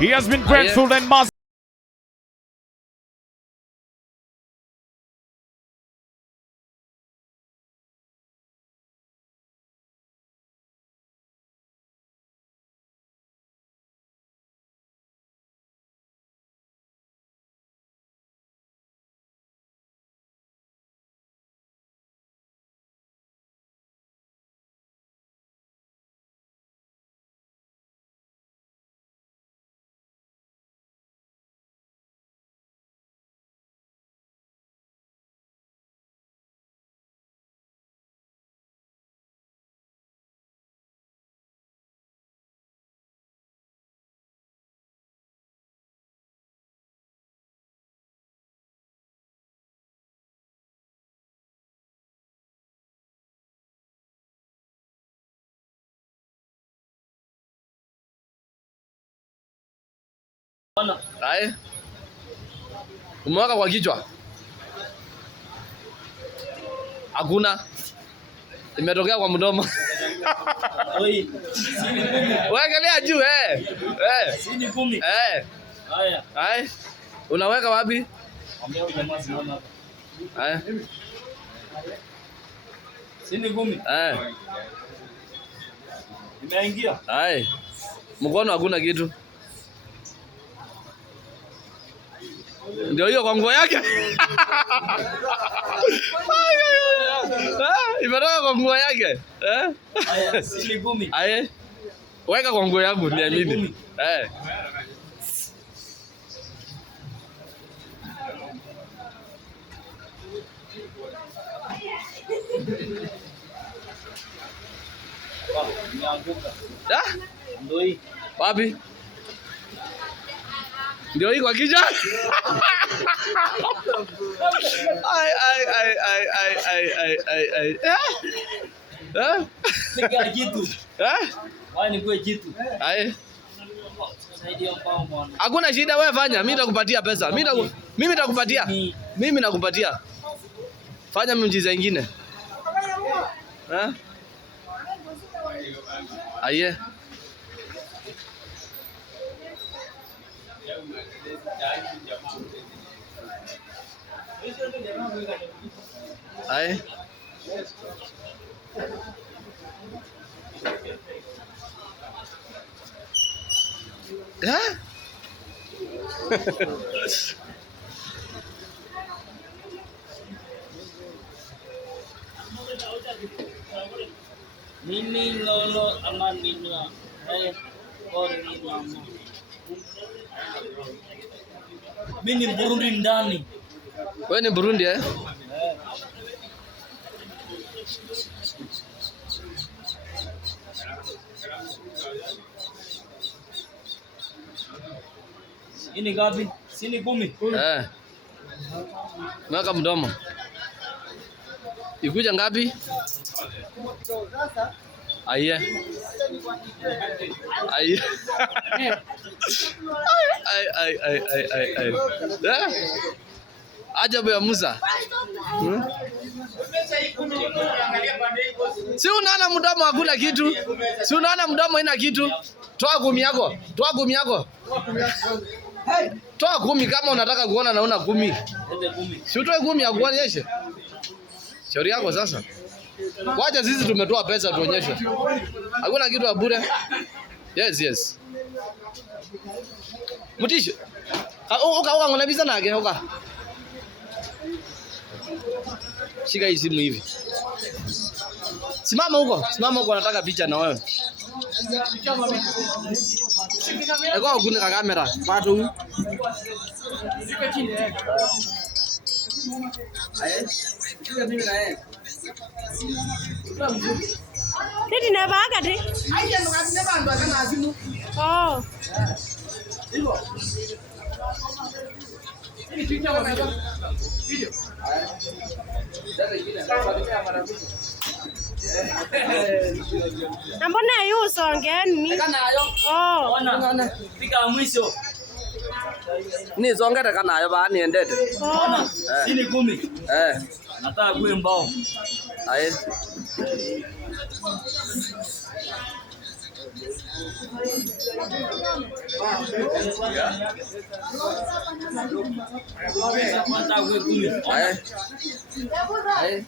He has been grateful and merciful. Hai. Umeweka kwa kichwa? Hakuna. Imetokea kwa mdomo. Oi. Wekelea juu Sini 10. Haya. Hai. Unaweka wapi? Ambia jamaa simama hapa. Haya. Sini 10. Imeingia. Hai. Mkono hakuna kitu. Ndio hiyo kwa nguo yake. Imetoka kwa nguo yake. Haya, sini 10. Haya. Weka kwa nguo yangu niamini. Ndio hii. Wapi? Ndio hii kwa kichwa. Piga jitu. Wao ni kwa jitu. Saidia mbao mwana. Hakuna shida, wewe fanya, mimi nitakupatia pesa. Mimi nitakupatia. Mimi nakupatia. Fanya miujiza ingine. Aye. Aye. Nini lolo ama nini? Kori mama. Mimi ni Burundi ndani. Wewe ni Burundi eh? Ini gapi? Sini 10. Mweka mdomo. Ikuja ngapi? Aye. Aye. Ai. Ajabu ya Musa. Si unaona mdomo hakuna kitu? Si unaona mdomo ina kitu? Toa 10 yako. Toa 10 yako. Toa 10 kama unataka kuona naona 10. Si utoe 10 ya kuonyesha. Shauri yako sasa. Wacha sisi tumetoa pesa tuonyeshe. Hakuna kitu ya bure. Yes. Mutisho. Uka ngona nage uka. Shika hii simu hivi. Simama huko nataka picha na wewe. Eko kuna kamera. Pato huyu. Sika chini Nini na baga de? Aje ndo kabine bantu akana azimu. Oh. Hivyo. Hii picha wa video. Na mbona yuso ngeni? Kana ayo. Oh. Ona. Piga mwisho. Ni zongera kana ayo ba ni endete. Ona. Sini 10. Nataka kuwe mbao. Aye. Ai.